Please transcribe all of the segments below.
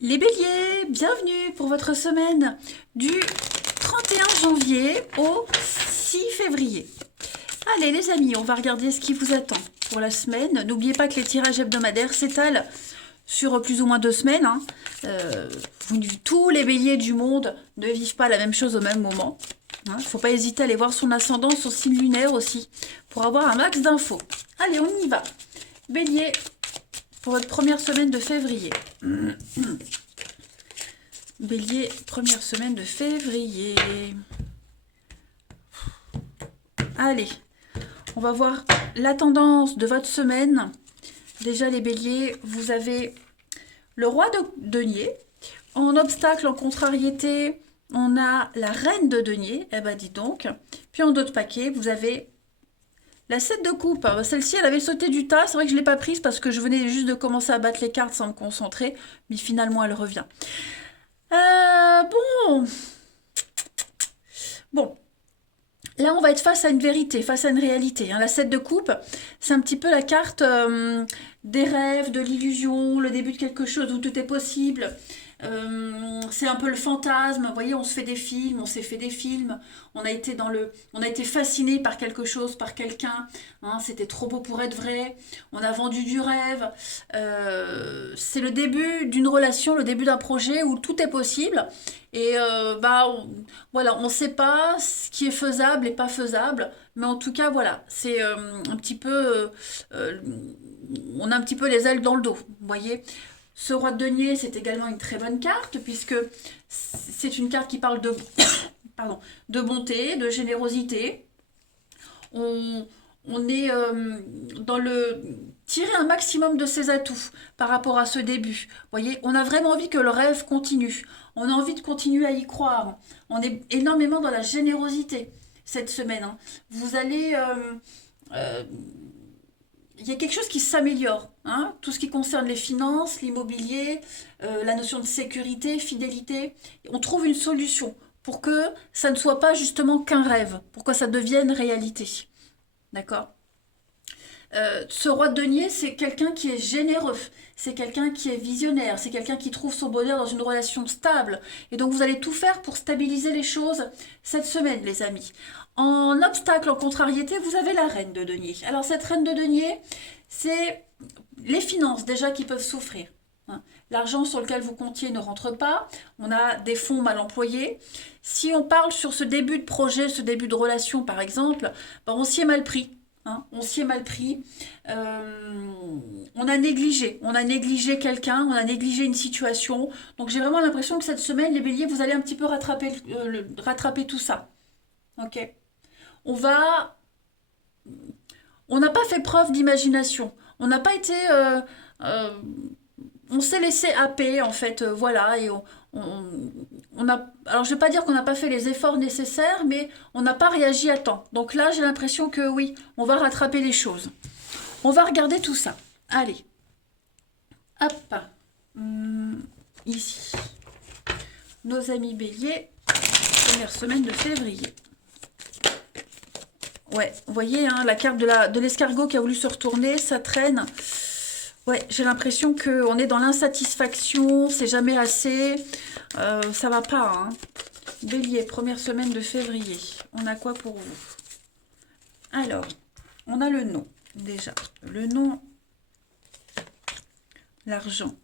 Les béliers, bienvenue pour votre semaine du 31 janvier au 6 février. Allez les amis, on va regarder ce qui vous attend pour la semaine. N'oubliez pas que les tirages hebdomadaires s'étalent sur plus ou moins 2 semaines. Tous les béliers du monde ne vivent pas la même chose au même moment. Il ne faut pas hésiter à aller voir son ascendant, son signe lunaire aussi, pour avoir un max d'infos. Allez, on y va. Bélier, pour votre première semaine de février. Bélier, première semaine de février. Allez, on va voir la tendance de votre semaine. Déjà les béliers, vous avez le roi de denier. En obstacle, en contrariété, on a la reine de denier. Eh ben dis donc. Puis en dos de paquet, vous avez la 7 de coupe. Celle-ci, elle avait sauté du tas. C'est vrai que je ne l'ai pas prise parce que je venais juste de commencer à battre les cartes sans me concentrer. Mais finalement, elle revient. Bon. Bon. Là, on va être face à une vérité, face à une réalité. La 7 de coupe, c'est un petit peu la carte des rêves, de l'illusion, le début de quelque chose où tout est possible. C'est un peu le fantasme. Vous voyez, on se fait des films, on s'est fait des films. On a été fasciné par quelque chose, par quelqu'un. C'était trop beau pour être vrai. On a vendu du rêve. C'est le début d'une relation, le début d'un projet où tout est possible. Et voilà, on ne sait pas ce qui est faisable et pas faisable, mais en tout cas, voilà, c'est un petit peu, euh, on a un petit peu les ailes dans le dos, vous voyez. Ce roi de denier, c'est également une très bonne carte, puisque c'est une carte qui parle de, pardon, de bonté, de générosité. On, on est dans le tirer un maximum de ses atouts par rapport à ce début. Vous voyez, on a vraiment envie que le rêve continue. On a envie de continuer à y croire. On est énormément dans la générosité cette semaine. Vous allez... il y a quelque chose qui s'améliore. Tout ce qui concerne les finances, l'immobilier, la notion de sécurité, fidélité. On trouve une solution pour que ça ne soit pas justement qu'un rêve, pour que ça devienne réalité. D'accord. Ce roi de denier, c'est quelqu'un qui est généreux, c'est quelqu'un qui est visionnaire, c'est quelqu'un qui trouve son bonheur dans une relation stable. Et donc vous allez tout faire pour stabiliser les choses cette semaine, les amis. En obstacle, en contrariété, vous avez la reine de denier. Alors cette reine de denier, c'est les finances déjà qui peuvent souffrir. L'argent sur lequel vous comptiez ne rentre pas, on a des fonds mal employés. Si on parle sur ce début de projet, ce début de relation par exemple, on s'y est mal pris. On s'y est mal pris. On a négligé quelqu'un, on a négligé une situation. Donc j'ai vraiment l'impression que cette semaine, les béliers, vous allez un petit peu rattraper tout ça. Ok. On va, on n'a pas fait preuve d'imagination. On n'a pas été, euh, on s'est laissé happer en fait, voilà, et on a, alors je vais pas dire qu'on n'a pas fait les efforts nécessaires, mais on n'a pas réagi à temps. Donc là, j'ai l'impression que oui, on va rattraper les choses. On va regarder tout ça. Allez, hop, ici, nos amis béliers, première semaine de février. Ouais, vous voyez, la carte de l'escargot qui a voulu se retourner, ça traîne. Ouais, j'ai l'impression qu'on est dans l'insatisfaction, c'est jamais assez, ça va pas. Bélier, première semaine de février. On a quoi pour vous? Alors, on a le nom, déjà. Le nom, l'argent.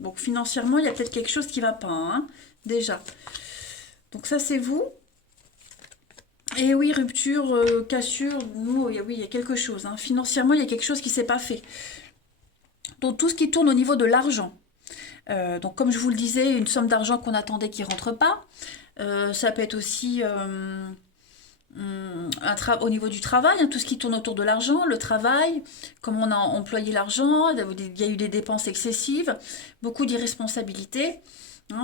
Donc, financièrement, il y a peut-être quelque chose qui va pas, déjà. Donc, ça, c'est vous. Et oui, rupture, cassure, nous, oui, il y a quelque chose. Financièrement, il y a quelque chose qui ne s'est pas fait. Donc, tout ce qui tourne au niveau de l'argent. Donc, comme je vous le disais, une somme d'argent qu'on attendait qui ne rentre pas. Ça peut être aussi au niveau du travail, tout ce qui tourne autour de l'argent, le travail, comment on a employé l'argent, il y a eu des dépenses excessives, beaucoup d'irresponsabilités.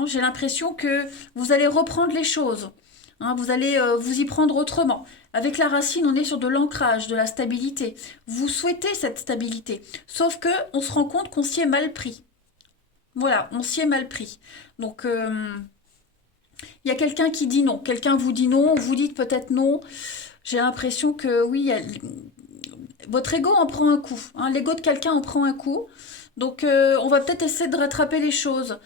J'ai l'impression que vous allez reprendre les choses. Vous allez vous y prendre autrement. Avec la racine, on est sur de l'ancrage, de la stabilité. Vous souhaitez cette stabilité. Sauf que on se rend compte qu'on s'y est mal pris. Voilà, on s'y est mal pris. Donc, il y a quelqu'un qui dit non. Quelqu'un vous dit non, vous dites peut-être non. J'ai l'impression que oui, votre ego en prend un coup, hein, l'ego de quelqu'un en prend un coup. Donc on va peut-être essayer de rattraper les choses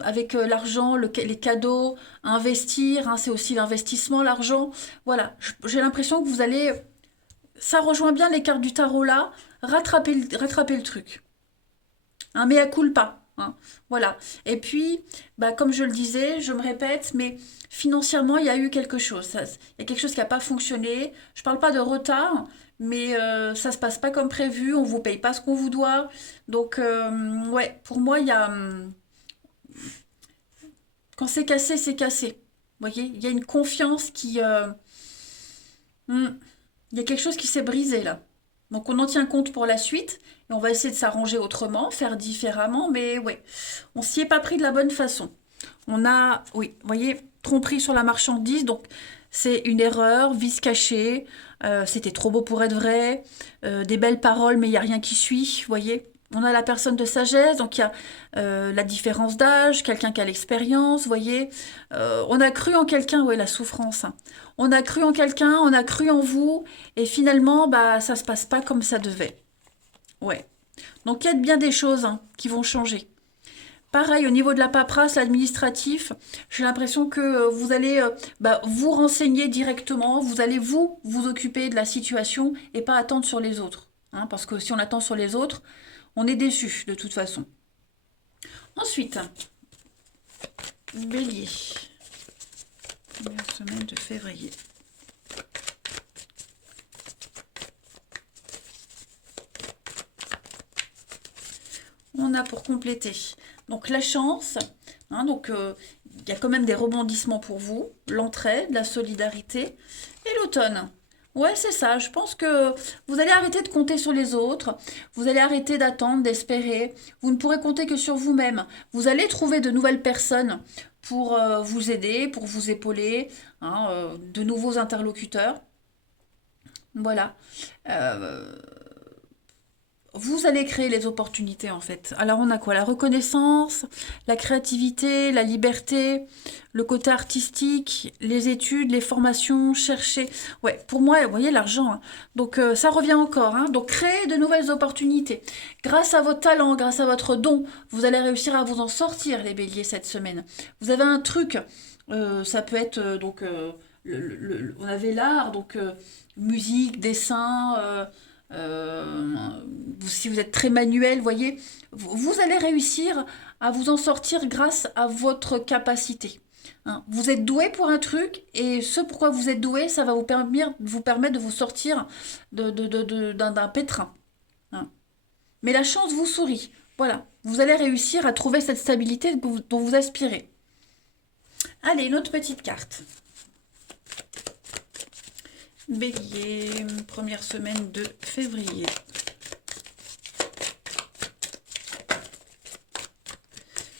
avec l'argent, les cadeaux, investir, hein, c'est aussi l'investissement, l'argent. Voilà, j'ai l'impression que vous allez, ça rejoint bien les cartes du tarot là, rattraper le truc. Un mea culpa. Hein, voilà. Et puis, bah, comme je le disais, je me répète, mais financièrement, il y a eu quelque chose. Il y a quelque chose qui n'a pas fonctionné. Je ne parle pas de retard, mais ça ne se passe pas comme prévu. On ne vous paye pas ce qu'on vous doit. Donc, ouais, pour moi, il y a. Quand c'est cassé, c'est cassé. Vous voyez, il y a une confiance qui. Hmm, il y a quelque chose qui s'est brisé là. Donc on en tient compte pour la suite et on va essayer de s'arranger autrement, faire différemment, mais ouais, on s'y est pas pris de la bonne façon. On a, oui, vous voyez, tromperie sur la marchandise, donc c'est une erreur, vice caché, c'était trop beau pour être vrai, des belles paroles, mais il n'y a rien qui suit, vous voyez. On a la personne de sagesse, donc il y a la différence d'âge, quelqu'un qui a l'expérience, vous voyez. On a cru en quelqu'un, ouais, la souffrance, hein. On a cru en quelqu'un, on a cru en vous, et finalement, bah, ça se passe pas comme ça devait. Ouais. Donc il y a bien des choses hein, qui vont changer. Pareil, au niveau de la paperasse, l'administratif, j'ai l'impression que vous allez bah, vous renseigner directement, vous allez vous occuper de la situation et pas attendre sur les autres. Hein, parce que si on attend sur les autres, on est déçu de toute façon. Ensuite, Bélier, première semaine de février. On a pour compléter donc la chance, hein, donc il y a quand même des rebondissements pour vous, l'entraide, la solidarité et l'automne. Ouais, c'est ça. Je pense que vous allez arrêter de compter sur les autres. Vous allez arrêter d'attendre, d'espérer. Vous ne pourrez compter que sur vous-même. Vous allez trouver de nouvelles personnes pour vous aider, pour vous épauler, hein, de nouveaux interlocuteurs. Voilà. Euh, vous allez créer les opportunités en fait. Alors on a quoi? La reconnaissance, la créativité, la liberté, le côté artistique, les études, les formations, chercher. Ouais, pour moi, vous voyez l'argent, hein. Donc ça revient encore, hein. Donc créer de nouvelles opportunités. Grâce à votre talent, grâce à votre don, vous allez réussir à vous en sortir les béliers cette semaine. Vous avez un truc, ça peut être donc on avait l'art, donc musique, dessin. Si vous êtes très manuel, voyez, vous allez réussir à vous en sortir grâce à votre capacité. Hein. Vous êtes doué pour un truc et ce pourquoi vous êtes doué, ça va vous permettre de vous sortir d'un pétrin. Hein. Mais la chance vous sourit. Voilà, vous allez réussir à trouver cette stabilité dont vous aspirez. Allez, une autre petite carte. Bélier, première semaine de février.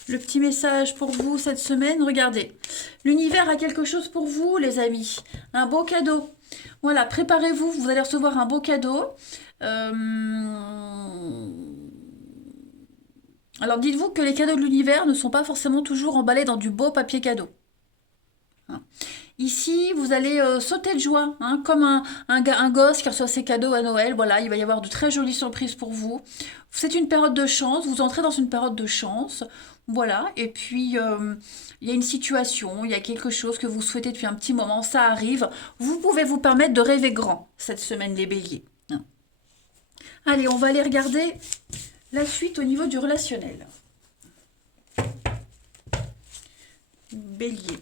Le petit message pour vous cette semaine, regardez. L'univers a quelque chose pour vous, les amis. Un beau cadeau. Voilà, préparez-vous, vous allez recevoir un beau cadeau. Alors dites-vous que les cadeaux de l'univers ne sont pas forcément toujours emballés dans du beau papier cadeau. Hein. Ici, vous allez sauter de joie, hein, comme un gosse qui reçoit ses cadeaux à Noël. Voilà, il va y avoir de très jolies surprises pour vous. C'est une période de chance, vous entrez dans une période de chance. Voilà, et puis il y a une situation, il y a quelque chose que vous souhaitez depuis un petit moment, ça arrive. Vous pouvez vous permettre de rêver grand cette semaine, les béliers. Hein. Allez, on va aller regarder la suite au niveau du relationnel. Bélier.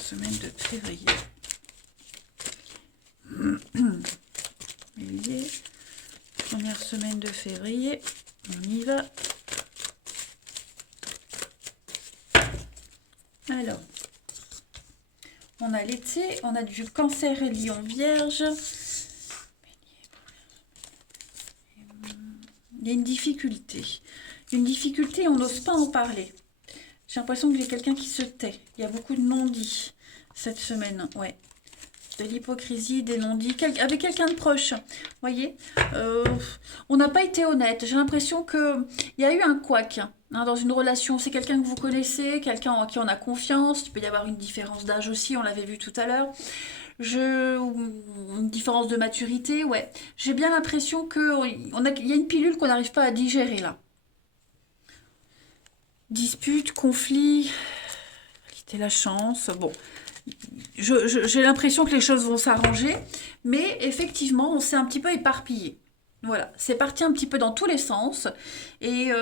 Semaine de février. Bélier, première semaine de février, on y va. Alors, on a l'été, on a du cancer et lion vierge. Il y a une difficulté, on n'ose pas en parler. J'ai l'impression que j'ai quelqu'un qui se tait, il y a beaucoup de non-dits. Cette semaine, ouais. De l'hypocrisie, des non-dits, avec quelqu'un de proche. Voyez, on n'a pas été honnête. J'ai l'impression qu'il y a eu un couac hein, dans une relation. C'est quelqu'un que vous connaissez, quelqu'un en qui on a confiance. Il peut y avoir une différence d'âge aussi, on l'avait vu tout à l'heure. Une différence de maturité, ouais. J'ai bien l'impression qu'il y a une pilule qu'on n'arrive pas à digérer là. Dispute, conflit, quitter la chance. Bon, j'ai l'impression que les choses vont s'arranger, mais effectivement, on s'est un petit peu éparpillé. Voilà, c'est parti un petit peu dans tous les sens. Et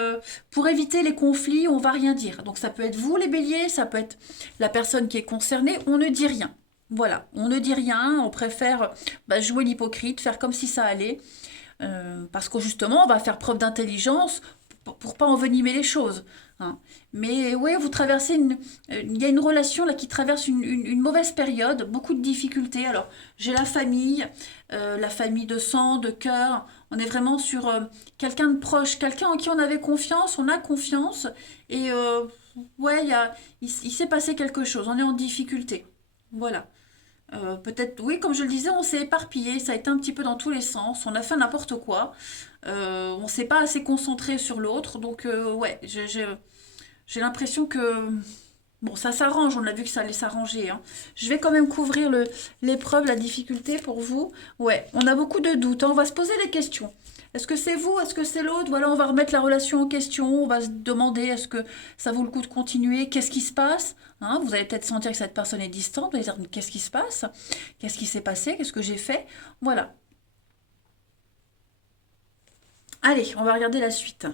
pour éviter les conflits, on va rien dire. Donc ça peut être vous les béliers, ça peut être la personne qui est concernée, on ne dit rien. Voilà, on ne dit rien, on préfère jouer l'hypocrite, faire comme si ça allait, parce que justement, on va faire preuve d'intelligence pour pas envenimer les choses. Hein. Mais ouais, il y a une relation là qui traverse une mauvaise période, beaucoup de difficultés. Alors, j'ai la famille de sang, de cœur. On est vraiment sur quelqu'un de proche, quelqu'un en qui on avait confiance, on a confiance. Et ouais, il s'est passé quelque chose, on est en difficulté. Voilà. Peut-être, oui, comme je le disais, on s'est éparpillé, ça a été un petit peu dans tous les sens, on a fait n'importe quoi, on ne s'est pas assez concentré sur l'autre, donc ouais, j'ai l'impression que, bon, ça s'arrange, on a vu que ça allait s'arranger, hein. Je vais quand même couvrir l'épreuve, la difficulté pour vous. Ouais, on a beaucoup de doutes, hein, on va se poser des questions. Est-ce que c'est vous? Est-ce que c'est l'autre? Voilà, on va remettre la relation en question. On va se demander est-ce que ça vaut le coup de continuer? Qu'est-ce qui se passe? Hein, vous allez peut-être sentir que cette personne est distante. Vous allez dire qu'est-ce qui se passe? Qu'est-ce qui s'est passé? Qu'est-ce que j'ai fait? Voilà. Allez, on va regarder la suite.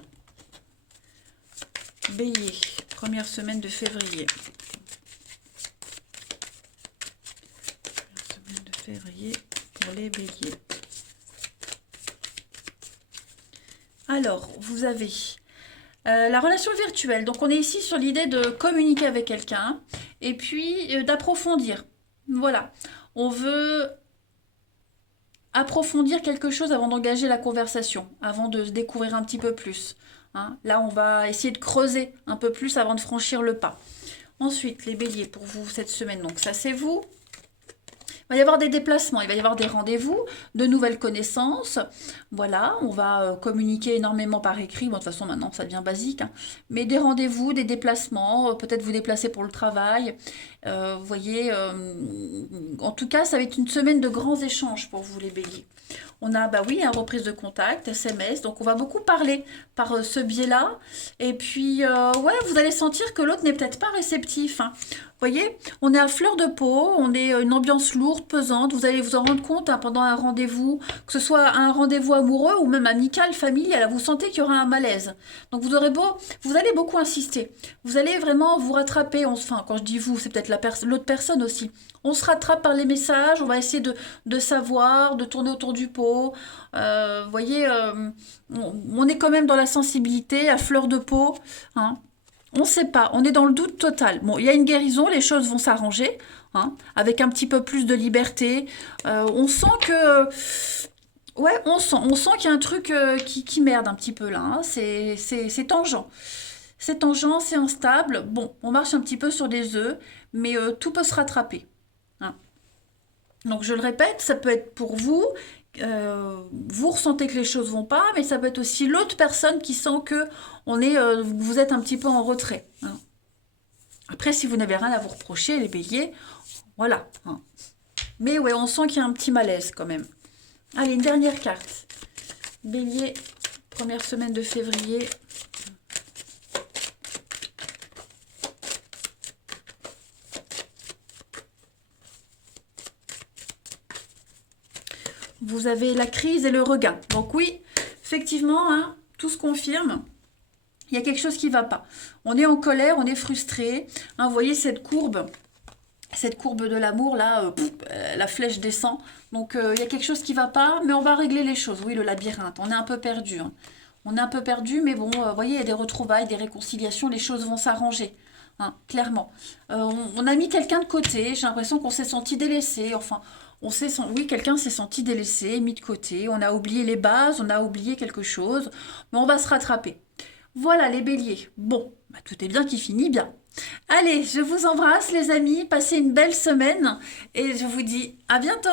Bélier, première semaine de février. Première semaine de février pour les béliers. Alors, vous avez la relation virtuelle. Donc, on est ici sur l'idée de communiquer avec quelqu'un et puis d'approfondir. Voilà. On veut approfondir quelque chose avant d'engager la conversation, avant de se découvrir un petit peu plus. Hein. Là, on va essayer de creuser un peu plus avant de franchir le pas. Ensuite, les béliers, pour vous cette semaine, donc ça c'est vous. Il va y avoir des déplacements, il va y avoir des rendez-vous, de nouvelles connaissances. Voilà, on va communiquer énormément par écrit. Bon, de toute façon, maintenant, ça devient basique. Hein. Mais des rendez-vous, des déplacements, peut-être vous déplacer pour le travail. Vous voyez, en tout cas, ça va être une semaine de grands échanges pour vous, les béliers. On a, bah oui, une reprise de contact, SMS. Donc, on va beaucoup parler par ce biais-là. Et puis, ouais, vous allez sentir que l'autre n'est peut-être pas réceptif. Hein. Vous voyez, on est à fleur de peau, on est une ambiance lourde, pesante. Vous allez vous en rendre compte hein, pendant un rendez-vous, que ce soit un rendez-vous amoureux ou même amical, familial. Vous sentez qu'il y aura un malaise. Donc, vous allez beaucoup insister. Vous allez vraiment vous rattraper. Enfin, quand je dis vous, c'est peut-être l'autre personne aussi. On se rattrape par les messages, on va essayer de savoir, de tourner autour du pot. Vous voyez, on est quand même dans la sensibilité, à fleur de peau. Hein. On ne sait pas, on est dans le doute total. Bon, il y a une guérison, les choses vont s'arranger, hein, avec un petit peu plus de liberté. On sent que... Ouais, on sent qu'il y a un truc qui merde un petit peu là. Hein. C'est tangent. C'est tangent, c'est instable. Bon, on marche un petit peu sur des œufs, mais tout peut se rattraper. Hein. Donc je le répète, ça peut être pour vous, vous ressentez que les choses vont pas, mais ça peut être aussi l'autre personne qui sent que vous êtes un petit peu en retrait. Hein. Après, si vous n'avez rien à vous reprocher, les béliers, voilà. Hein. Mais ouais, on sent qu'il y a un petit malaise quand même. Allez, une dernière carte. Bélier, première semaine de février. Vous avez la crise et le regain. Donc oui, effectivement, hein, tout se confirme. Il y a quelque chose qui ne va pas. On est en colère, on est frustré. Hein, vous voyez cette courbe de l'amour, là, la flèche descend. Donc il y a quelque chose qui ne va pas, mais on va régler les choses. Oui, le labyrinthe, on est un peu perdu. Hein. On est un peu perdu, mais bon, vous voyez, il y a des retrouvailles, des réconciliations, les choses vont s'arranger. Hein, clairement. On a mis quelqu'un de côté, j'ai l'impression qu'on s'est senti délaissé. Enfin, oui, quelqu'un s'est senti délaissé, mis de côté. On a oublié les bases, on a oublié quelque chose, mais on va se rattraper. Voilà les béliers. Bon, tout est bien qui finit bien. Allez, je vous embrasse les amis, passez une belle semaine et je vous dis à bientôt.